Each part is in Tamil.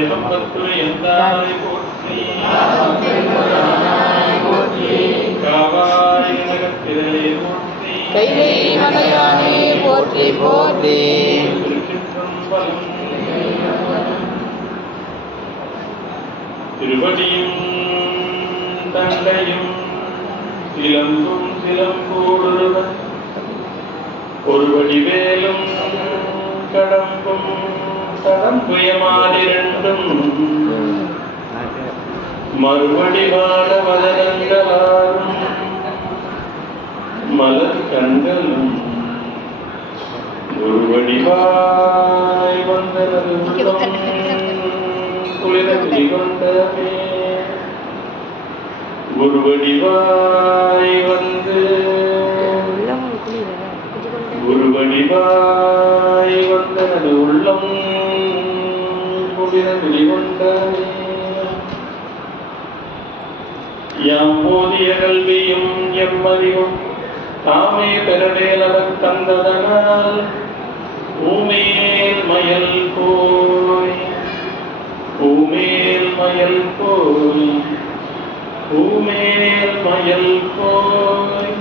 எகம்பத்துரை எந்தாய் போற்றி காவாய் நகத்திரளே போற்றி கைலை மலையானே போற்றி போற்றி. திருவடியும் தண்டையும் சிலம்பும் சிலம்போடுவர் ஒரு வேலும் கடம்பும் கடம்புயமானிரண்டும் மறுபடிவான வதனங்களாரும் மலர் கண்களும் ஒரு வடிவாய் வந்தனதும் குளிர கொண்டமே ஒரு வடிவாய் வந்து ஒரு வடிவாய் வந்தனது உள்ளம் குளிர கொண்டமே. யாம் போதிய கல்வியும் எம்மறிவும் தாமே பெறவேலவர் தந்ததனால் பூமேல் மயல் போய் பூமேல் மயல் போய் பூமேல் மயல் போய்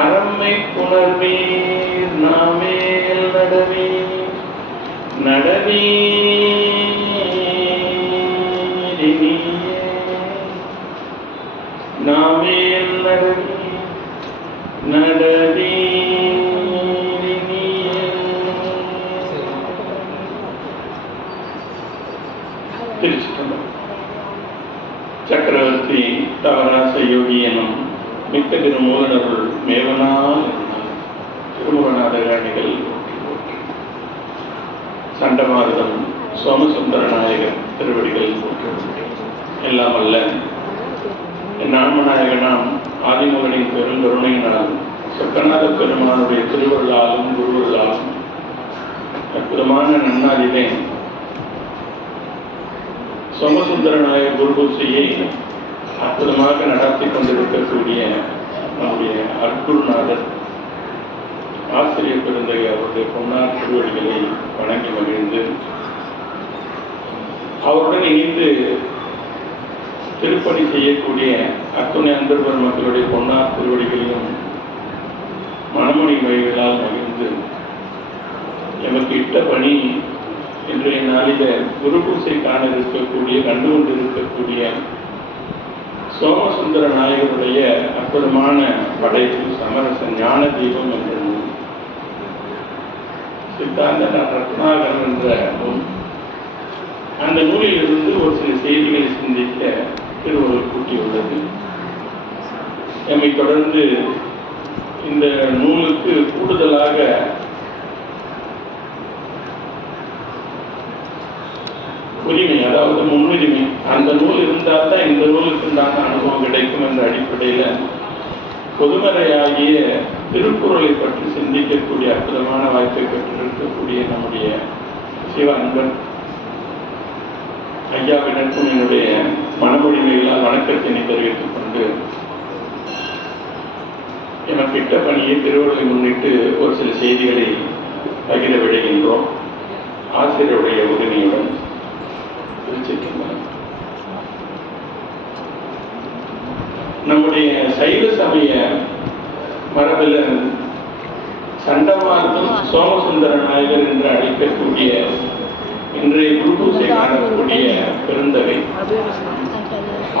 அறம்மை புணர்வீர் நாமேல் நடவீர் நடவீர் நாமேல் நடவீர் நடவீர். சக்கரவர்த்தி தவராச யோகி எனும் மிக்க திருமூலனருள் மேவனால் திருமுகநாதகாணிகள் சண்டமாரதம் சோமசுந்தர நாயகர் திருவடிகள் எல்லாம் அல்ல என் ஆன்மநாயகனாம் ஆதிமூலனின் பெருங்கருணையினால் சொக்கநாத பெருமானுடைய திருவருளாலும் குருவருளாலும் அற்புதமான நன்னாளிலே சோமசுந்தர நாயகர் குரு பூஜையை அற்புதமாக நடத்தி கொண்டிருக்கக்கூடிய நம்முடைய அற்புதநாதர் ஆசிரியர் பெருந்தகை அவருடைய பொன்னார் திருவடிகளை வணங்கி மகிழ்ந்து அவருடன் இணைந்து திருப்பணி செய்யக்கூடிய அத்துணை அன்பர் மக்களுடைய பொன்னார் திருவடிகளையும் மணமணி வழிகளால் மகிழ்ந்து எமக்கு இட்ட பணி இன்றைய நாளில குரு பூசை காண இருக்கக்கூடிய கண்டு கொண்டிருக்கக்கூடிய சோமசுந்தர நாயகருடைய அற்புதமான படைப்பு சமரச ஞான தீபம் என்ற நூல், சித்தாந்த ரத்னாகரம் என்ற நூல். அந்த நூலில் இருந்து ஒரு சில செய்திகளை சிந்திக்க திருவள்ளுவர் கூட்டியுள்ளது. எம்மை தொடர்ந்து இந்த நூலுக்கு கூடுதலாக உரிமை, அதாவது முன்னுரிமை, அந்த நூல் இருந்தால் தான் இந்த நூலுக்கு உண்டான அனுபவம் கிடைக்கும் என்ற அடிப்படையில் பொதுமறையாகிய திருக்குறளை பற்றி சிந்திக்கக்கூடிய அற்புதமான வாய்ப்பை பெற்றிருக்கக்கூடிய நம்முடைய சிவ அன்பர் ஐயாவினருக்கும் என்னுடைய மனமொழிமைகளால் வணக்கத்தினை தெரிவித்துக் கொண்டு எனக்கு இட்ட பணியை திருவள்ளுவரை முன்னிட்டு ஒரு சில செய்திகளை பகிர விடுகின்றோம். ஆசிரியருடைய உதவியுடன் நம்முடைய சைவ சமய மரபில் சண்டமார்க்கம் சோமசுந்தர நாயகர் என்று அழைக்கக்கூடிய இன்றைய குரு பூசை காணக்கூடிய பெருந்தகை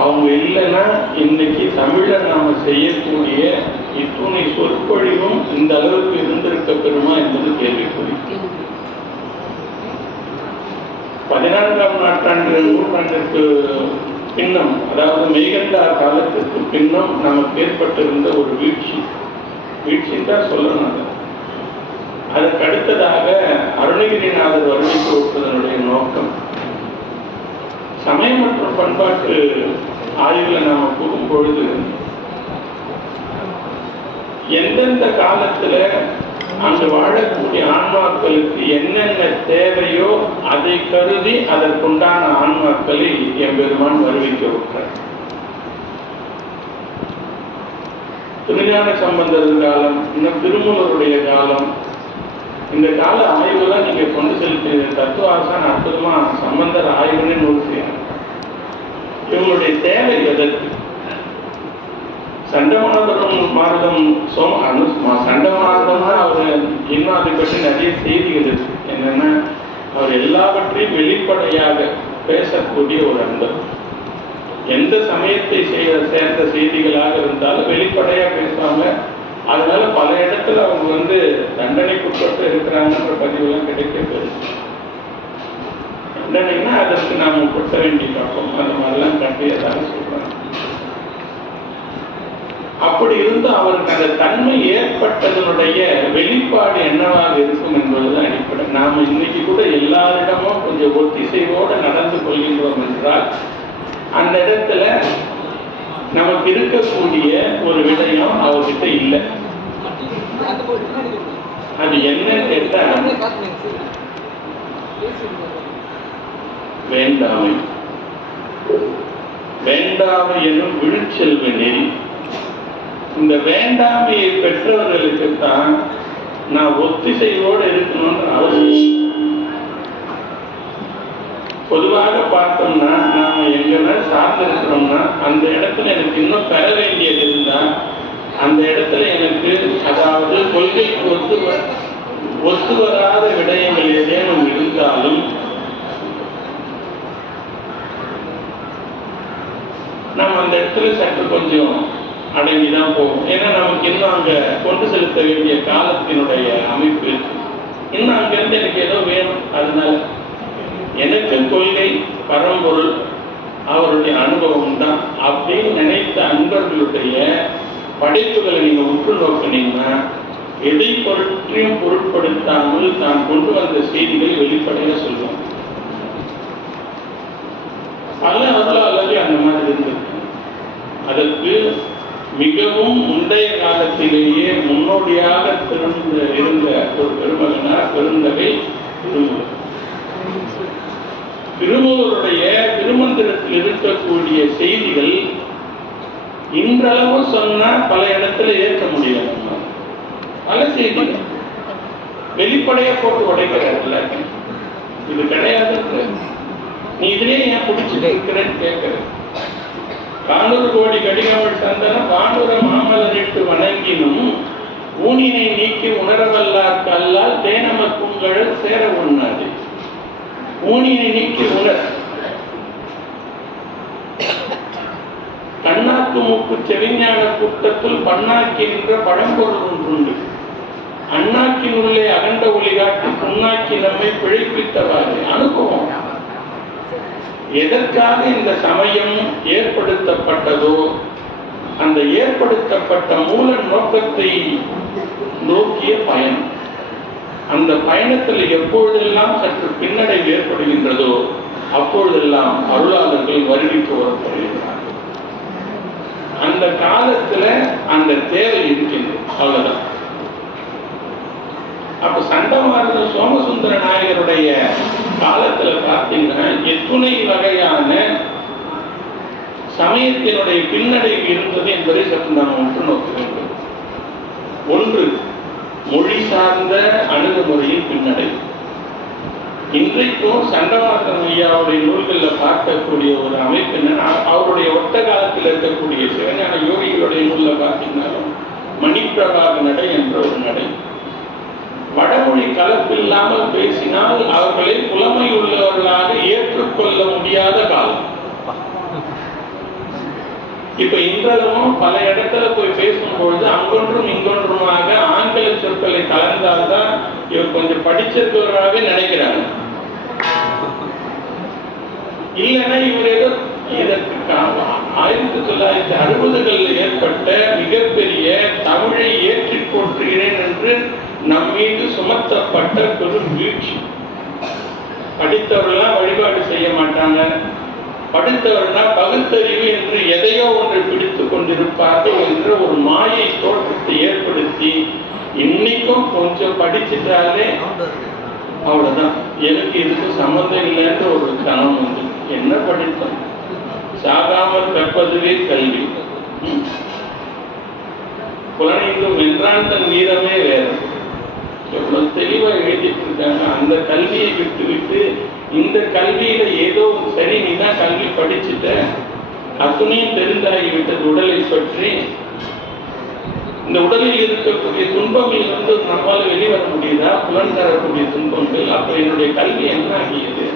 அவங்க இல்லைன்னா இன்னைக்கு தமிழ நாம செய்யக்கூடிய இத்துணை சொற்பொழிவும் இந்த அளவுக்கு இருந்திருக்க பெறுமா என்பது கேள்விக்குறி. 14ஆம் நூற்றாண்டிற்கு பின்னம், அதாவது மெய்கண்டார் காலத்திற்கு பின்னம் நமக்கு ஏற்பட்டிருந்த ஒரு வீழ்ச்சி தான் சொல்லணும். அதற்கு அடுத்ததாக அருணகிரிநாதர் வருகைக்கு ஒப்பதனுடைய நோக்கம் சமயம் மற்றும் பண்பாட்டு ஆய்வுல நாம போகும் பொழுது எந்தெந்த காலத்துல அங்கு வாழக்கூடிய ஆன்மாக்களுக்கு என்னென்ன தேவையோ அதை கருதி அதற்குண்டான ஆன்மாக்களை எம்பெருமான் வருவிக்க விட்டார். திருஞான சம்பந்தர் காலம், இன்னும் திருமூலருடைய காலம், இந்த கால ஆய்வுலாம் நீங்க கொண்டு செலுத்தி தத்துவாசான் அற்புதமா சம்பந்தர் ஆய்வுன்னு நூல் செய்யணும். இவங்களுடைய தேவை எதற்கு? சண்டமானதரும் மார்க்கம் சண்டமானதம்னா அவர் இன்னும் அதை பற்றி நிறைய செய்திகள் இருக்கு. என்னன்னா அவர் எல்லாவற்றையும் வெளிப்படையாக பேசக்கூடிய ஒரு அன்பர். எந்த சமயத்தை சேர்ந்த செய்திகளாக இருந்தாலும் வெளிப்படையா பேசுவாங்க. அதனால பல இடத்துல அவங்க தண்டனைக்குட்பட்டு இருக்கிறாங்கன்ற பதிவுலாம் கிடைக்க போயிருக்கு. தண்டனைன்னா அதற்கு நாம கொட்ட வேண்டிய பக்கம் அந்த மாதிரிலாம் கட்டியதாக சொல்றாங்க. அப்படி இருந்து அவருக்கு அந்த தன்மை ஏற்பட்டதனுடைய வெளிப்பாடு என்னவாக இருக்கும் என்பதுதான் அடிப்படை. நாம இன்னைக்கு கூட எல்லாரிடமும் கொஞ்சம் ஒத்திசைவோடு நடந்து கொள்கின்றோம் என்றால் அந்த இடத்துல நமக்கு இருக்கக்கூடிய ஒரு விடயம் அவர்கிட்ட இல்லை. அது என்னன்னு கேட்டா வேண்டாமை. வேண்டாமை எனும் விழுச்செல்வ நெறி. இந்த வேண்டாமையை பெற்றவர்களுக்குத்தான் நான் ஒத்திசைவோடு இருக்கணும்ன்ற அவசியம். பொதுவாக பார்த்தோம்னா நாம எங்கன்னா சார்ந்து இருக்கிறோம்னா அந்த இடத்துல எனக்கு இன்னும் பெற வேண்டியது இருந்தா அந்த இடத்துல எனக்கு அதாவது கொள்கைக்கு ஒத்து வராத விடயங்கள் ஏதேனும் இருந்தாலும் நம்ம அந்த இடத்துல சற்று கொஞ்சம் அடங்கிதான் போகும். ஏன்னா நமக்கு இன்னும் அங்க கொண்டு செலுத்த வேண்டிய காலத்தினுடைய அமைப்பு இருக்கு. இன்னும் அங்கிருந்து எனக்கு ஏதோ வேணும். அதனால எனக்கு கொள்கை பரம்பொருள் அவருடைய அனுபவம் தான் அப்படின்னு நினைத்த அன்பர்களுடைய படைப்புகளை நீங்க உற்று நோக்கினீங்கன்னா எதை பொருட்டையும் பொருட்படுத்தாமல் தான் கொண்டு வந்த செய்திகள் வெளிப்படையா சொல்லுவாங்க. பல அருளாளர்கள் அந்த மாதிரி இருந்திருக்கு. அதற்கு மிகவும் முந்தைய காலத்திலேயே முன்னோடியாக இருந்த ஒரு பெருமகனார் பெருந்தகை திருமூலர். திருமூலருடைய திருமந்திரத்தில் இருக்கக்கூடிய செய்திகள் இன்றளவு சொன்னா பல இடத்துல ஏற்க முடியல. பல செய்திகள் வெளிப்படையா போட்டு உடைக்கிறார்கள். இது கிடையாது, நீ இதுலயே ஏன் பிடிச்சிட்டு இருக்கிறேன்னு கேட்கிற. 400 கோடி கடிகமள் சந்தன வானுர மாமலரிட்டு வணங்கினும் ஊனினை நீக்கி உணரவல்லார் கல்லால் தேனமக்குங்கள் சேர உண்ணாது. ஊனினை நீக்கி உணர். கண்ணாக்கு மூக்கு செவிஞான கூட்டத்தில் பன்னாக்கி என்ற பழம்பொருள் ஒன்றுண்டு. அண்ணாக்கினுள்ளே அகண்ட ஒளி காட்டி புண்ணாக்கி நம்மை பிழைப்பித்தவாறு அனுபவம். எதற்காக இந்த சமயம் ஏற்படுத்தப்பட்டதோ அந்த ஏற்படுத்தப்பட்ட மூல நோக்கத்தை நோக்கிய பயணம். அந்த பயணத்தில் எப்பொழுதெல்லாம் சற்று பின்னடைவு ஏற்படுகின்றதோ அப்பொழுதெல்லாம் அருளாளர்கள் வருவித்து வரப்படுகிறார்கள். அந்த காலத்துல அந்த தேவை இருக்கின்றது, அவ்வளவுதான். அப்ப சண்டமானது சோமசுந்தர நாயகருடைய காலத்துல பார்த்தீங்கன்னா எத்துணை வகையான சமயத்தினுடைய பின்னடைவு இருந்தது என்பதை சற்று நாம் ஒன்று நோக்க வேண்டும். ஒன்று, மொழி சார்ந்த அணுகுமுறையின் பின்னடைவு. இன்றைக்கும் சண்டமாசன் ஐயாவுடைய நூல்களில் பார்க்கக்கூடிய ஒரு அமைப்பு என்னன்னா, அவருடைய ஒத்த காலத்தில் இருக்கக்கூடிய சிவஞான யோகிகளுடைய நூலில் பார்த்தீங்கன்னாலும் மணிப்பிரபாக நடை என்ற ஒரு நடை. வடமொழி கலப்பில்லாமல் பேசினால் அவர்களை புலமை உள்ளவர்களாக ஏற்றுக்கொள்ள முடியாத காலம். இப்ப இன்றளவும் பல இடத்துல போய் பேசும்பொழுது அங்கொன்றும் இங்கொன்றுமாக ஆங்கில சொற்களை கலந்தால்தான் இவர் கொஞ்சம் படிச்சிருக்கிறவராக நினைக்கிறாங்க. இல்லைன்னா இவர் ஏதோ இதற்கு 1960களில் ஏற்பட்ட மிகப்பெரிய தமிழை ஏற்றி போற்றுகிறேன் என்று நம் மீது சுமத்தப்பட்ட பெரும் வீழ்ச்சி. படித்தவர்கள்லாம் வழிபாடு செய்ய மாட்டாங்க, படித்தவர்களா பகுத்தறிவு என்று எதையோ ஒன்றை பிடித்துக் கொண்டிருப்பார்கள் என்ற ஒரு மாயை தோற்றத்தை ஏற்படுத்தி இன்னைக்கும் கொஞ்சம் படிச்சுட்டாலே அவ்வளவுதான், எனக்கு இதுக்கு சம்மந்தம் இல்லைன்ற ஒரு கணம் வந்து என்ன படித்தோம், சாகாமல் கற்பதுவே கல்வி, புலனைந்தும் வென்றான் தன் வீரமே வேறு. எவ்வளவு தெளிவா அந்த கல்வியை விட்டுவிட்டு இந்த கல்வியில ஏதோ சரி நீ தான் கல்வி படிச்சுட்ட, அத்துணையும் தெரிந்தாகிவிட்டது உடலை பற்றி. இந்த உடலில் இருக்கக்கூடிய துன்பங்கள் நம்மால் வெளிவர முடியுதா? புலன் தரக்கூடிய துன்பங்கள். அப்ப என்னுடைய கல்வி என்ன ஆகியது?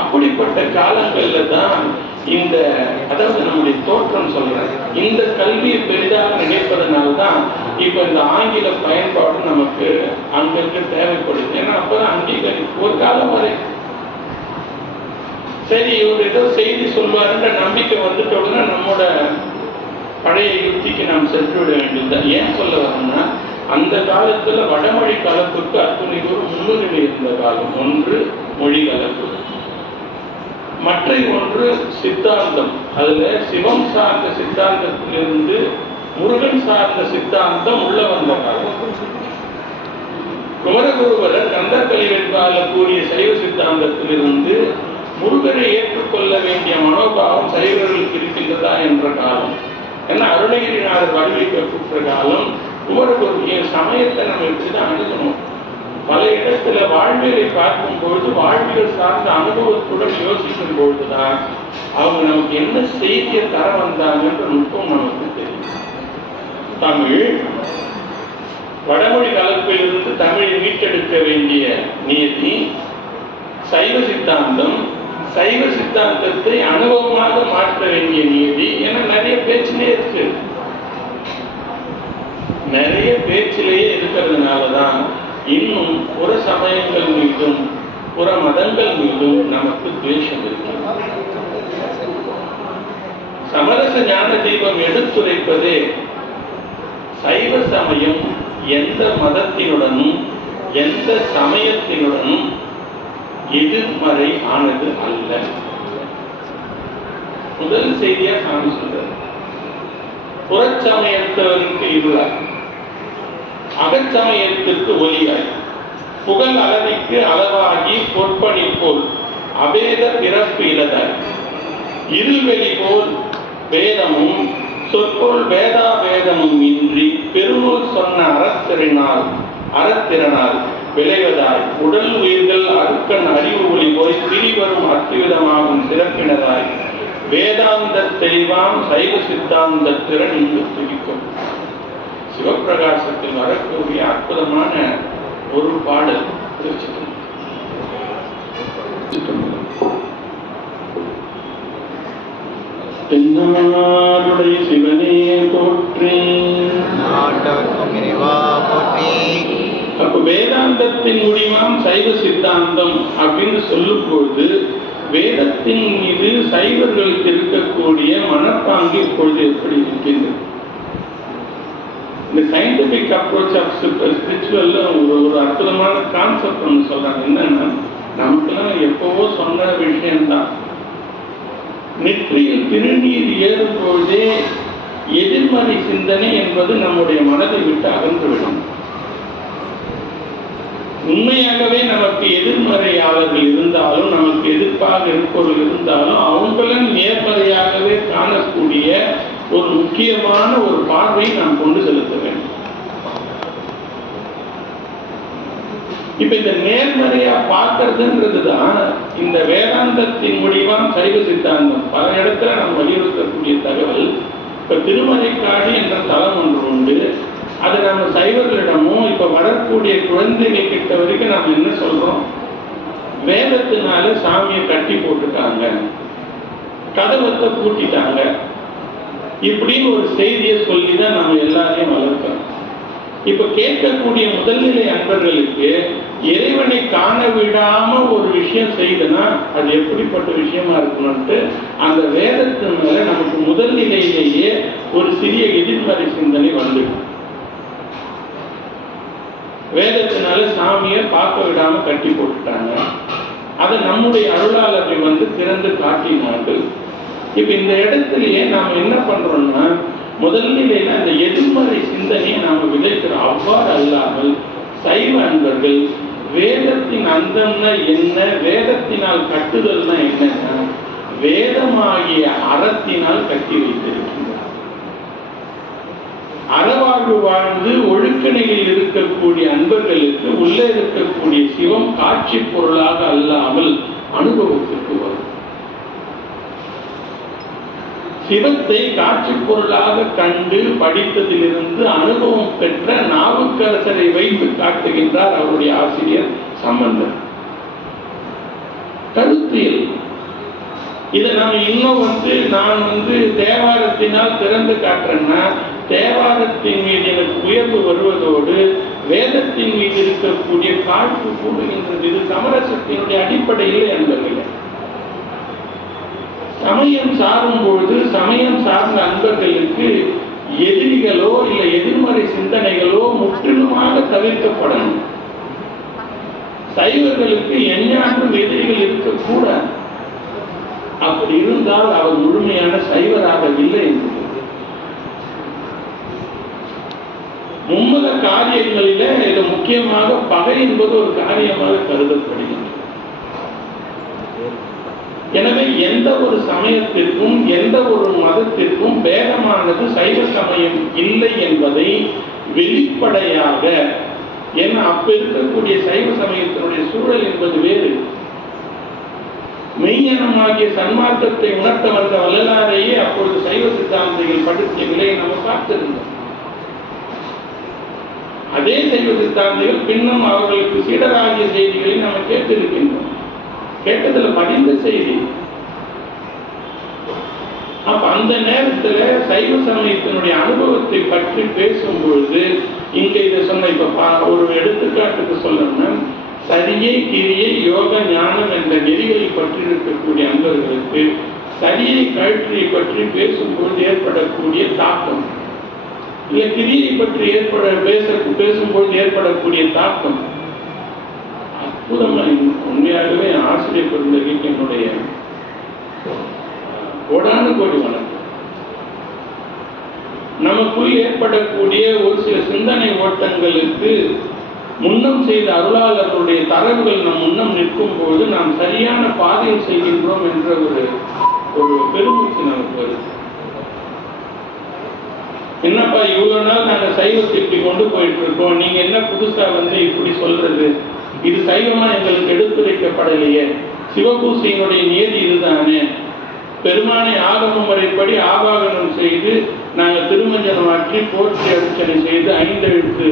அப்படிப்பட்ட காலங்கள்ல தான் இந்த, அதாவது நம்முடைய தோற்றம் சொல்றேன், இந்த கல்வியை பெரிதாக நினைப்பதனால்தான் இப்ப இந்த ஆங்கில பயன்பாடு நமக்கு அங்கிருந்து தேவைப்படுது. ஏன்னா அப்பதான் அங்கீகரிப்பு ஒரு காலம் வரை சரி இவர் ஏதோ செய்தி சொல்வாருன்ற நம்பிக்கை வந்துட்ட உடனே நம்மோட பழைய யுக்திக்கு நாம் சென்று விட வேண்டியதுதான். ஏன் சொல்ல வரேன்னா, அந்த காலத்துல வடமொழி கலப்புக்கு அத்துணை ஒரு முன்னுரிமை இருந்த காலம். ஒன்று மொழி கலப்பு, மற்ற ஒன்று சித்தாந்தம். அதுல சிவம் சார்ந்த சித்தாந்தத்திலிருந்து முருகன் சார்ந்த சித்தாந்தம் உள்ள வந்த காலம். குமரகுருவரர் கந்தக்கலை வெண்பால கூறிய சைவ சித்தாந்தத்திலிருந்து முருகனை ஏற்றுக்கொள்ள வேண்டிய மனோபாவம் சைவர்களுக்கு இருக்கின்றதா என்ற காலம். ஏன்னா அருணகிரிநாதர் வடிவமைக்கப்பட்ட காலம். குமரகுருவிய சமயத்தை நம்ம இப்படிதான் அணுகணும். பல இடத்துல வாழ்வியலை பார்க்கும் பொழுது வாழ்வியல் சார்ந்த அனுபவத்துடன் யோசிக்கும் பொழுதுதான் அவங்க நமக்கு என்ன செய்தியை தர வந்தாங்கன்ற நுட்பம் நமக்கு தெரியும். தமிழ் வடமொழி கலப்பிலிருந்து தமிழை மீட்டெடுக்க வேண்டிய நியதி, சைவ சித்தாந்தம் சைவ சித்தாந்தத்தை அனுபவமாக மாற்ற வேண்டிய நியதி. ஏன்னா நிறைய பேச்சிலே இருக்கு, நிறைய பேச்சிலேயே இருக்கிறதுனாலதான் இன்னும் புற சமயங்கள் மீதும் புற மதங்கள் மீதும் நமக்கு துவேஷம் இருக்கு. சமரச ஞான தீபம் எடுத்துரைப்பதே சைவ சமயம் எந்த மதத்தினுடனும் எந்த சமயத்தினுடனும் எதிர்மறை ஆனது அல்ல. முதல் செய்தியா சாமி சொல்றார், புறச்சமயத்தவருக்கு இருளாய், அகச்சமயத்திற்கு ஒளியாய், புகழ் அளவிற்கு அளவாகி பொற்பணி போல் அபேத பிறப்பு இலதாய், இருள்வெளி போல் வேதமும் சொற்பொருள் வேதா வேதமும் இன்றி பெருநூல் சொன்ன அறத்திறனால் விளைவதாய், உடல் உயிர்கள் அருக்கன் அறிவு ஒளி போய் திரிவரும் அத்துவிதமாகும் சிறப்பினதாய், வேதாந்த தெளிவாம் சைவ சித்தாந்த திறன் இங்கு துடிக்கும். சிவப்பிரகாசத்தில் வரக்கூடிய அற்புதமான ஒரு பாடல். தென்னாடுடைய சிவனே போற்றி, அப்ப வேதாந்தத்தின் முடிவாம் சைவ சித்தாந்தம் அப்படின்னு சொல்லும் பொழுது வேதத்தின் மீது சைவர்களுக்கு இருக்கக்கூடிய மனப்பாங்கு இப்பொழுது எப்படி இருக்கின்றது? இந்த சயின்டிபிக் அப்ரோச் ஆஃப் ஸ்பிரிச்சுவல்ல ஒரு அற்புதமான கான்செப்ட் ஒன்று சொல்றாங்க. என்னன்னா, நமக்கெல்லாம் எப்பவோ சொன்ன விஷயம்தான். நெற்றியில் திருநீர் ஏறும் பொழுதே எதிர்மறை சிந்தனை என்பது நம்முடைய மனதை விட்டு அகன்றுவிடும். உண்மையாகவே நமக்கு எதிர்மறையாளர்கள் இருந்தாலும், நமக்கு எதிர்ப்பாக இருப்பவர்கள் இருந்தாலும், அவங்களும் நேர்மறையாகவே காணக்கூடிய ஒரு முக்கியமான ஒரு பார்வையை நாம் கொண்டு செலுத்த வேண்டும். இப்ப இந்த நேர்மறையா பார்க்கறதுன்றதுதான் இந்த வேதாந்தத்தின் முடிவாம் சைவ சித்தாந்தம். பல இடத்துல நாம் வலியுறுத்தக்கூடிய தகவல். இப்ப திருமலைக்காடு என்ற தலம் ஒன்று உண்டு. அது நம்ம சைவர்களிடமும் இப்ப வரக்கூடிய குழந்தைங்க கிட்ட வரைக்கும் நாம் என்ன சொல்றோம்? வேதத்தினால சாமியை கட்டி போட்டுட்டாங்க, கதவத்தை பூட்டிட்டாங்க, இப்படின்னு ஒரு செய்தியை சொல்லிதான் நம்ம எல்லாரையும் வளர்க்கிறோம். இப்ப கேட்கக்கூடிய முதல்நிலை அன்பர்களுக்கு இறைவனை காண விடாம ஒரு விஷயம் செய்தனா அது எப்படிப்பட்ட விஷயமா இருக்கணும்ட்டு அந்த வேதத்தின் மேல நமக்கு முதல் நிலையிலேயே ஒரு சிறிய எதிர்மறை சிந்தனை வந்துடும். வேதத்தினால சாமியை பார்க்க விடாம கட்டி போட்டுட்டாங்க, அதை நம்முடைய அருளாளர்கள் திறந்து காட்டினார்கள். இப்ப இந்த இடத்திலேயே நாம என்ன பண்றோம்னா, முதல் நிலையில அந்த எதிர்மறை சிந்தனையை நாம விதைக்கிறோம். அவ்வாறு அல்லாமல் சைவ அன்பர்கள் வேதத்தின் அந்தம்னா என்ன, வேதத்தினால் கட்டுதல்னா என்னன்னா, வேதமாகிய அறத்தினால் கட்டி வைத்திருக்கின்றனர். அறவாழ்வு வாழ்ந்து ஒழுக்க திருத்தணியில் இருக்கக்கூடிய அன்பர்களுக்கு உள்ளே இருக்கக்கூடிய சிவம் காட்சி பொருளாக அல்லாமல் அனுபவத்திற்கு வரும். சிவத்தை காட்சி பொருளாக கண்டு படித்ததிலிருந்து அனுபவம் பெற்ற நாவுக்கரசரை வைத்து காட்டுகின்றார் அவருடைய ஆசிரியர் சம்பந்தர். கருத்தியல் இதை நம்ம இன்னும் நான் தேவாரத்தினால் திறந்து காட்டுறேன்னா, தேவாரத்தின் மீது எனக்கு உயர்வு வருவதோடு வேதத்தின் மீது இருக்கக்கூடிய காட்சி கூடுகின்றது. இது சமரசத்தினுடைய அடிப்படையில் என்பதில்லை. சமயம் சாரும் பொழுது சமயம் சார்ந்த அன்பர்களுக்கு எதிரிகளோ இல்லை எதிர்மறை சிந்தனைகளோ முற்றிலுமாக தவிர்க்கப்படணும். சைவர்களுக்கு எஞ்ஞாண்டும் எதிரிகள் இருக்கக்கூடாது. அப்படி இருந்தால் அவர் முழுமையான சைவராகவில்லை என்பது. மும்மத காரியங்களிலே இது முக்கியமாக பகை என்பது ஒரு காரியமாக கருதப்படுகிறது. எனவே எந்த ஒரு சமயத்திற்கும் எந்த ஒரு மதத்திற்கும் பேதமானது சைவ சமயம் இல்லை என்பதை வெளிப்படையாக, ஏன்னா அப்ப இருக்கக்கூடிய சைவ சமயத்தினுடைய சூழல் என்பது வேறு. மெய்ஞானமாகிய சன்மார்க்கத்தை உணர்த்த வந்த வள்ளலாரையே அப்பொழுது சைவ சித்தாந்திகள் படுத்திய நிலையை நம்ம பார்த்திருந்தோம். அதே சைவ சித்தாந்திகள் பின்னும் அவர்களுக்கு சீடராகிய செய்திகளை நம்ம கேட்டிருக்கின்றோம். கேட்டதுல பதிந்த செய்தி. அப்ப அந்த நேரத்துல சைவ சமயத்தினுடைய அனுபவத்தை பற்றி பேசும்பொழுது இங்க இதை சொன்ன, இப்ப ஒரு எடுத்துக்காட்டுக்கு சொல்லணும்னா, சரியை கிரியை யோக ஞானம் என்ற நெறிகளை பற்றி இருக்கக்கூடிய அன்பர்களுக்கு சரியை கழற்றியை பற்றி பேசும்போது ஏற்படக்கூடிய தாக்கம், இல்ல கிரியை பற்றி பேசும்போது ஏற்படக்கூடிய தாக்கம் அற்புதமா. உண்மையாகவே ஆசிரியர் பெருந்தகைக்கு என்னுடைய கோடானு கோடி வணக்கம். நமக்குள் ஏற்படக்கூடிய ஒரு சில சிந்தனை ஓட்டங்களுக்கு முன்னம் செய்த அருளாளர்களுடைய தரவுகள் நம் முன்னம் நிற்கும் போது நாம் சரியான பாதையில் செய்கின்றோம் என்ற ஒரு பெருமூச்சு நமக்கு வருது. என்னப்பா இவ்வளவு நாள் நாங்க சைவத்தை இப்படி கொண்டு போயிட்டு இருக்கோம், நீங்க என்ன புதுசா இப்படி சொல்றது? இது சைவமா எங்களுக்கு எடுத்துரைக்கப்படலையே. சிவபூசையினுடைய நியதி இதுதானே. பெருமானை ஆகம முறைப்படி ஆவாகனம் செய்து நாங்கள் திருமஞ்சனமாற்றி போற்றி அர்ச்சனை செய்து 5 எழுத்து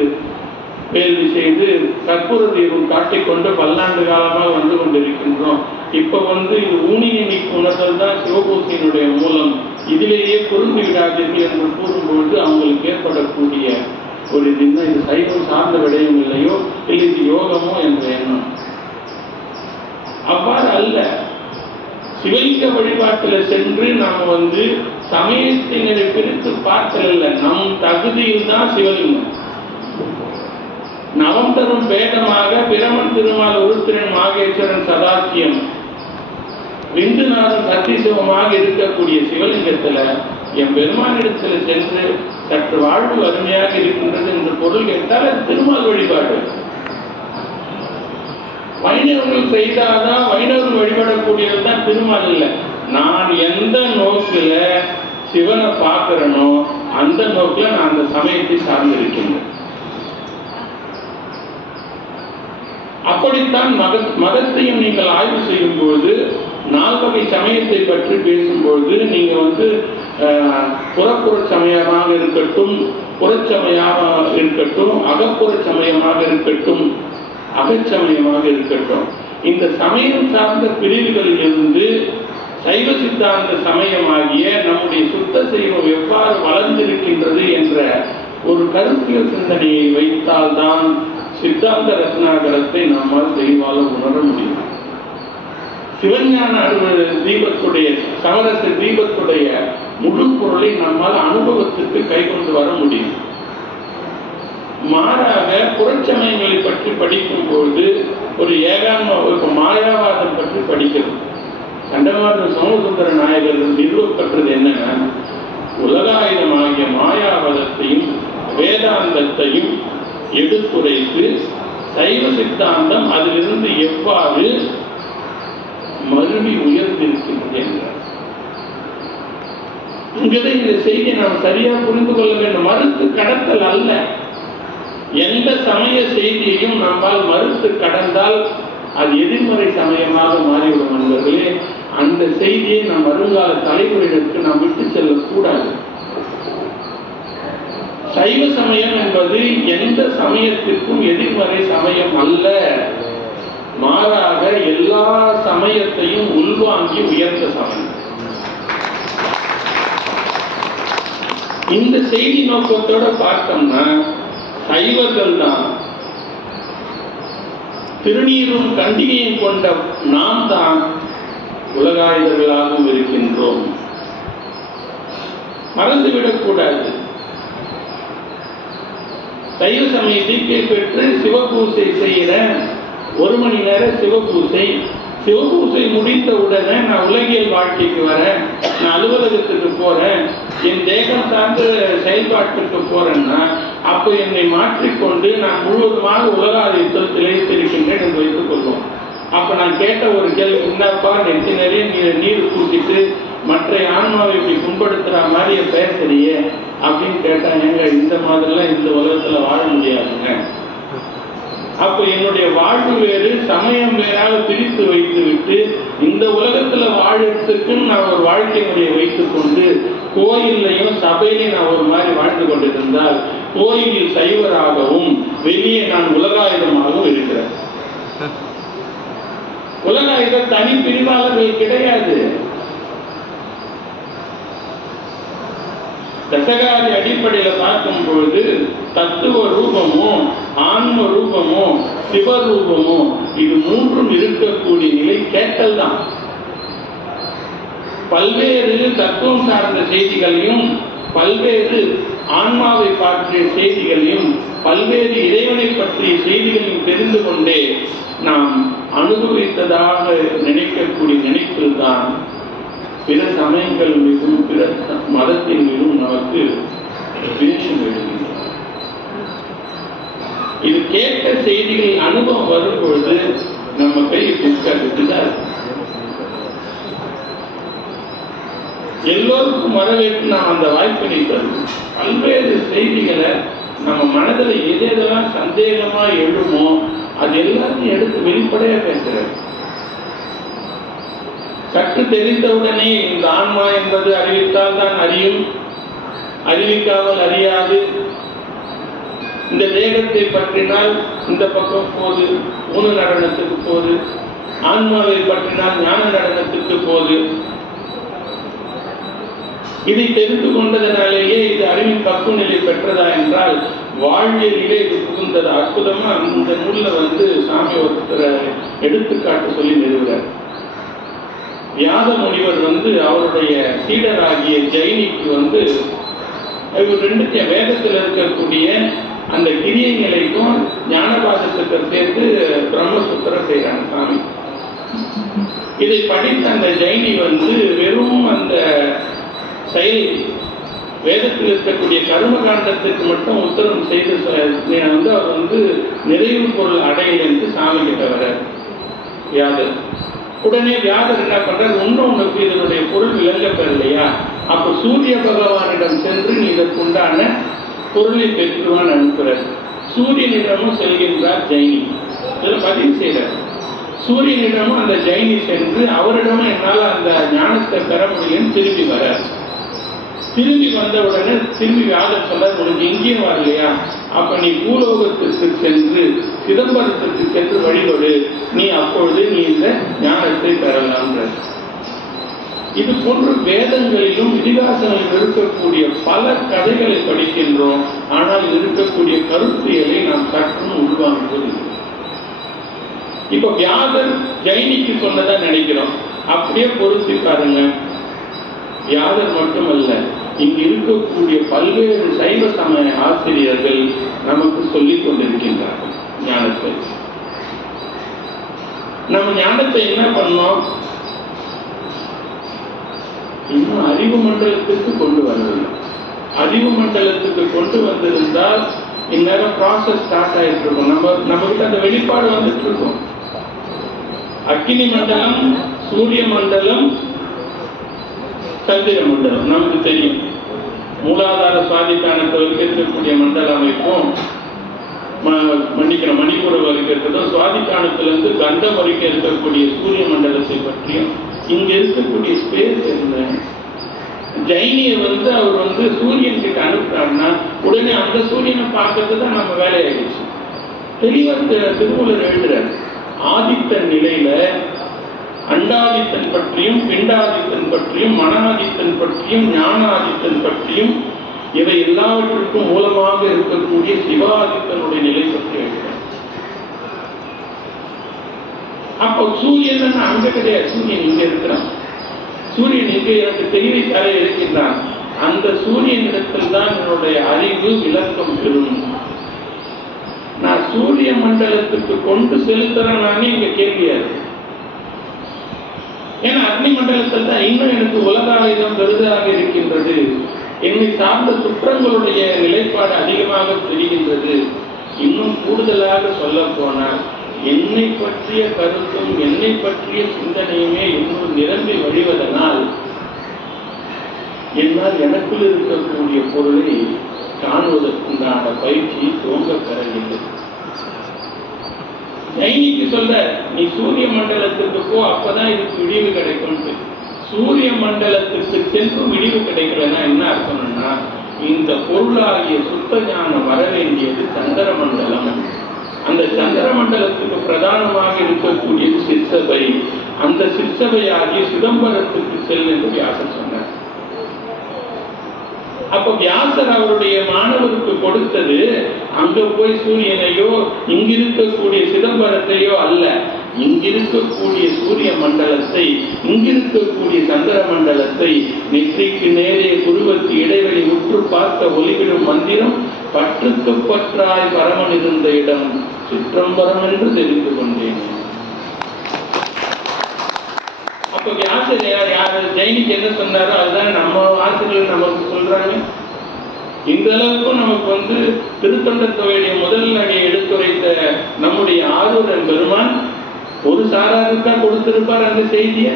வேள்வி செய்து கற்பூர தீபம் காட்டிக்கொண்டு பல்லாண்டு காலமாக வந்து கொண்டிருக்கின்றோம். இப்ப இது ஊனியை நீக்கு உணர்தல் தான் சிவபூசையினுடைய மூலம், இதிலேயே பொருந்தி விடாதீர்கள் என்று கூறும்பொழுது அவங்களுக்கு ஏற்படக்கூடிய ஒரு இதுன்னா இது சைவம் சார்ந்த விடயம் இல்லையோ, இல்லை இது யோகமோ என்ற எண்ணம். அவ்வாறு அல்ல. சிவலிங்க வழிபாட்டில் சென்று நாம சமயத்தினரை பிரித்து பார்த்தல, நம் தகுதியில் தான் சிவலிங்கம். நவம் தரும் பேதமாக பிரமன் திருமால் உருத்திரன் மாகேஸ்வரன் சதாக்கியம் விந்துநாதன் சத்திசிவமாக இருக்கக்கூடிய சிவலிங்கத்துல என் பெருமானிடத்துல சென்று சற்று வாழ்வு அருமையாக இருக்கின்றது என்று பொருள் கேட்டால் அது திருமால் வழிபாடு. வைணவர்கள் செய்தாதான் வைணவர்கள் வழிபடக்கூடியது தான் திருமால் இல்லை. நான் எந்த நோக்கில சிவனை பார்க்கிறனோ அந்த நோக்கில நான் அந்த சமயத்தை சார்ந்திருக்கின்றேன். அப்படித்தான் மதத்தையும் நீங்கள் ஆய்வு செய்யும் பொழுது 4 வகை சமயத்தை பற்றி பேசும்பொழுது நீங்க புறப்புற சமயமாக இருக்கட்டும், புறச்சமயமாக இருக்கட்டும், அகப்புற சமயமாக இருக்கட்டும், அகச்சமயமாக இருக்கட்டும், இந்த சமயம் சார்ந்த பிரிவுகளில் இருந்து சைவ சித்தாந்த சமயமாகிய நம்முடைய சுத்த சைவம் எவ்வாறு வளர்ந்திருக்கின்றது என்ற ஒரு கருத்தியல் சிந்தனையை வைத்தால்தான் சித்தாந்த ரத்னாகரத்தை நம்மால் தெளிவாக உணர முடியும். சிவஞான தீபத்துடைய சமரச தீபத்துடைய முழு பொருளை நம்மால் அனுபவத்துக்கு கை கொண்டு வர முடியும். மாறாக புறச்சமயங்களை பற்றி படிக்கும் பொழுது ஒரு மாயாவாதம் பற்றி படிக்கிறது. கண்டமாதம் சோமசுந்தர நாயகர் நிறுவப்பட்டது என்னன்னா, உலகாயுதமாகிய மாயாவாதத்தையும் வேதாந்தத்தையும் எடுத்துரைத்து சைவ சித்தாந்தம் அதிலிருந்து எவ்வாறு மருவி உயர்ந்திருக்கின்றது என்றார். இங்கதான் இந்த செய்தியை நாம் சரியா புரிந்து கொள்ள வேண்டும். மறுத்து கடத்தல் அல்ல. எந்த சமய செய்தியையும் நம்மால் மறுத்து கடந்தால் அது எதிர்மறை சமயமாக மாறிவிடும் என்பதிலே அந்த செய்தியை நம் வருங்கால தலைமுறைகளுக்கு நாம் விட்டு செல்லக்கூடாது. சைவ சமயம் என்பது எந்த சமயத்திற்கும் எதிர்மறை சமயம் அல்ல, மாறாக எல்லா சமயத்தையும் உள்வாங்கி உயர்ந்த சமயம். இந்த செய்தி நோக்கத்தோட பார்த்தோம்னா சைவர்கள் தான் திருநீரும் கண்டிகையும் கொண்ட நாம் தான் உலகாயுதர்களாகவும் இருக்கின்றோம். மறந்துவிடக்கூடாது. சைவ சமய தீட்சை பெற்று சிவபூசை செய்கிற 1 மணி நேர சிவபூசை முடிந்த உடனே நான் உலகியல் வாழ்க்கைக்கு வரேன், நான் அலுவலகத்துக்கு போறேன், என் தேகம் சார்ந்த செயல்பாட்டுக்கு போறேன்னா அப்போ என்னை மாற்றிக்கொண்டு நான் முழுவதுமாக உலகாயுதத்தில் திளைத்திருக்கின்றேன் என்று வைத்துக் கொள்வோம். அப்ப நான் கேட்ட ஒரு கேள்வி, என்னப்பா நெற்றி நிறைய நீர் கூட்டிட்டு மற்ற ஆன்மாவை இப்படி புண்படுத்துற மாதிரியே பேசுறியே அப்படின்னு கேட்டாங்க. இந்த மாதிரிலாம் இந்த உலகத்துல வாழ முடியாதுங்க. அப்ப என்னுடைய வாழ்வு வேறு சமயம் வேறாக பிரித்து வைத்து விட்டு இந்த உலகத்துல வாழறதுக்கு நான் ஒரு வாழ்க்கை முறையை வைத்துக் கொண்டு கோயிலையும் சபையிலையும் நான் ஒரு மாதிரி வாழ்ந்து கொண்டிருந்தால் கோயிலில் சைவராகவும் வெளியே நான் உலகாயுதமாகவும் இருக்கிறேன். உலகாயுத தனி பிரிவாளர்கள் கிடையாது. தசகாரி அடிப்படையில பார்க்கும் பொழுது தத்துவ ரூபமோ ஆன்ம ரூபமோ சிவரூபமோ இது மூன்றும் இருக்கக்கூடிய நிலை கேட்டல் தான். பல்வேறு தத்துவம் சார்ந்த செய்திகளையும் பல்வேறு ஆன்மாவை பற்றிய செய்திகளையும் பல்வேறு இறைவனை பற்றிய செய்திகளையும் தெரிந்து கொண்டே நாம் அனுபவித்ததாக நினைக்கக்கூடிய நினைப்பில் தான் பிற சமயங்கள் மீதும் பிற மதத்தின் மீதும் நமக்கு துவேஷம் எழுதுகிறது. இது கேட்ட செய்திகள் அனுபவம் வரும்பொழுது நம்ம கை புஷ்கட்டுதான். எல்லோருக்கும் வரவேற்று நாம் அந்த வாய்ப்பினை தரும். பல்வேறு செய்திகளை நம்ம மனதில் எதெல்லாம் சந்தேகமா எழுமோ அது எல்லாத்தையும் எடுத்து வெளிப்படையா பேசுறது. சற்று தெரிந்தவுடனே இந்த ஆன்மா என்பது அறிவித்தால் தான் அறியும், அறிவிக்காமல் அறியாது. இந்த தேகத்தை பற்றினால் இந்த பக்கம் போது ஊன நடனத்துக்கு போது, ஆன்மாவை பற்றினால் ஞான நடனத்துக்கு போது. இதை தெரிந்து கொண்டதனாலேயே இது அறிவின் பக்குவ நிலை பெற்றதா என்றால் வாழ்வியலிலே இது புகுந்தது. அற்புதமா அந்த நூல்ல சாமி ஒருத்தர் எடுத்துக்காட்டு சொல்லி நிறுவுகிறார். வியாத முனிவர் அவருடைய சீடராகிய ஜெயினிக்கு இவர் ரெண்டுத்தையும் வேதத்தில் இருக்கக்கூடிய அந்த கிரியை நிலைக்கும் ஞானபாதத்துக்கு சேர்த்து பிரம்மசூத்திரம் செய்யறாங்க சாமி. இதை படித்த அந்த ஜெயினி வெறும் அந்த செயல் வேதத்தில் இருக்கக்கூடிய கர்மகாண்டத்துக்கு மட்டும் உத்தரம் செய்து அவர் நிறைவு பொருள் அடையல் என்று சாமி கிட்ட வர வியாதர். உடனே வியாதர் என்ன பண்றார், உனக்கு இதனுடைய பொருள் விளங்க பெறலையா, அப்ப சூரிய பகவானிடம் சென்று நீ இதற்குண்டான பொருளை பெற்றுவான் அனுப்புறார். சூரியனிடமும் செல்கின்றார் ஜெயினி. இதில் பதிவு செய்கிறார். சூரியனிடமும் அந்த ஜெயினி சென்று அவரிடமும் என்னால் அந்த ஞானத்தை பெற முடியும் திரும்பி வர. திரும்பி வந்தவுடனே திரும்பி வியாதர் சொல்ல, உனக்கு இங்கேயும் வரலையா, அப்ப நீ பூலோகத்திற்கு சென்று சிதம்பரத்திற்கு சென்று வழிபடு, நீ அப்பொழுது நீ இந்த ஞானத்தை பெறலாம். இது போன்ற வேதங்களிலும் இதிகாசங்களில் இருக்கக்கூடிய பல கதைகளை படிக்கின்றோம். ஆனால் இருக்கக்கூடிய கருத்தியலை நாம் சற்றும் உள்வாங்குவது. இப்ப வியாதர் ஜெயினிக்கு சொன்னதா நினைக்கிறோம், அப்படியே பொருத்தி பாருங்க. வியாதர் மட்டுமல்ல, இங்கு இருக்கக்கூடிய பல்வேறு சைவ சமய ஆசிரியர்கள் நமக்கு சொல்லிக் கொண்டிருக்கின்றார்கள் ஞானத்தை. நம்ம ஞானத்தை என்ன பண்ணோம், இன்னும் அறிவு மண்டலத்துக்கு கொண்டு வரவில்லை. அறிவு மண்டலத்துக்கு கொண்டு வந்திருந்தால் இந்நேரம் ப்ராசஸ் ஸ்டார்ட் ஆயிட்டு இருக்கும். நம்ம கிட்ட அந்த வெளிப்பாடு வந்துட்டு இருக்கும். அக்கினி மண்டலம், சூரிய மண்டலம், சந்திர மண்டலம் நமக்கு தெரியும். மூலாதார சுவாதிஷ்டானத்தில் இருக்கக்கூடிய மண்டல அமைப்பும் மன்னிக்கிற மணிபுரம் வரைக்கும் இருக்கிறதும், சுவாதிகானத்திலிருந்து கண்டம் வரைக்கும் இருக்கக்கூடிய சூரிய மண்டலத்தை பற்றியும், இங்க இருக்கக்கூடிய ஸ்பேஸ் என்ன. ஜைனியை அவர் சூரியன் கிட்ட அனுப்புறாருன்னா உடனே அந்த சூரியனை பார்க்கறது தான் நம்ம வேலையாயிடுச்சு. தெளிவா திருமூலர் எழுதுறார். ஆதித்தன் நிலையில அண்டாதித்தன் பற்றியும், பிண்டாதித்தன் பற்றியும், மனாதித்தன் பற்றியும், ஞானாதித்தன் பற்றியும், இவை எல்லாவற்றிற்கும் மூலமாக இருக்கக்கூடிய சிவாதித்தனுடைய நிலை பற்றி எழுதுறார். அப்போ சூரியன் அங்க கிடையாது, சூரியன் இங்க இருக்கிறான். சூரியன் இங்கே எனக்கு தெரிவித்தாலே இருக்கின்றான். அந்த சூரியனிடத்தில் தான் என்னுடைய அறிவு விளக்கம் பெறும். நான் சூரிய மண்டலத்துக்கு கொண்டு செலுத்துறேன் இங்க கேள்வியாது. ஏன்னா அக்னி மண்டலத்தில் தான் இன்னும் எனக்கு உலகாயுதம் பெரிதாக இருக்கின்றது. என்னை சார்ந்த குற்றங்களுடைய நிலைப்பாடு அதிகமாக தெரிகின்றது. இன்னும் கூடுதலாக சொல்ல போனால் என்னை பற்றிய கருத்தும் என்னை பற்றிய சிந்தனையுமே இன்னும் நிரம்பி வழிவதனால் என்னால் எனக்குள் இருக்கக்கூடிய பொருளை காணுவதற்குண்டான பயிற்சி துவங்க பெறவில்லை. ஜைனிக்கு சொல்ல, நீ சூரிய மண்டலத்துக்கு போ, அப்பதான் இதுக்கு விடிவு கிடைக்கும். சூரிய மண்டலத்துக்கு சென்று விடிவு கிடைக்கலன்னா என்ன அர்த்தம்னா, இந்த பொருளாகிய சுத்த ஞானம் வர வேண்டியது சந்திர மண்டலம். அந்த சந்திர மண்டலத்துக்கு பிரதானமாக இருக்கக்கூடிய சிற்சபை, அந்த சிற்சபையாகிய சிதம்பரத்துக்கு செல் என்று வியாசர் சொன்னார். அப்ப வியாசர் அவருடைய மாணவருக்கு கொடுத்தது அங்க போய் சூரியனையோ இங்கிருக்கக்கூடிய சிதம்பரத்தையோ அல்ல, இங்கிருக்கக்கூடிய சூரிய மண்டலத்தை, இங்கிருக்கக்கூடிய சந்திர மண்டலத்தை நெற்றிக்கு நேரே குருவற்கு இடைவெளி உற்று பார்க்க ஒளிவிடும் மந்திரம் பற்றுக்கு பற்றாய் பரமன் இருந்த இடம் சிற்றம்பரம் என்று தெரிந்து கொண்டேன். அப்ப ஆசிரியர் யாரு ஜெயினிக்கு என்ன சொன்னாரோ அதுதான் நம்ம ஆசிரியர் நமக்கு சொல்றாங்க. இந்த அளவுக்கும் நமக்கு திருத்தொண்டர் தொகையுடைய முதல் அடியை எடுத்துரைத்த நம்முடைய ஆரூரன் பெருமான் ஒரு சாராருக்கா கொடுத்திருப்பார் அந்த செய்திய.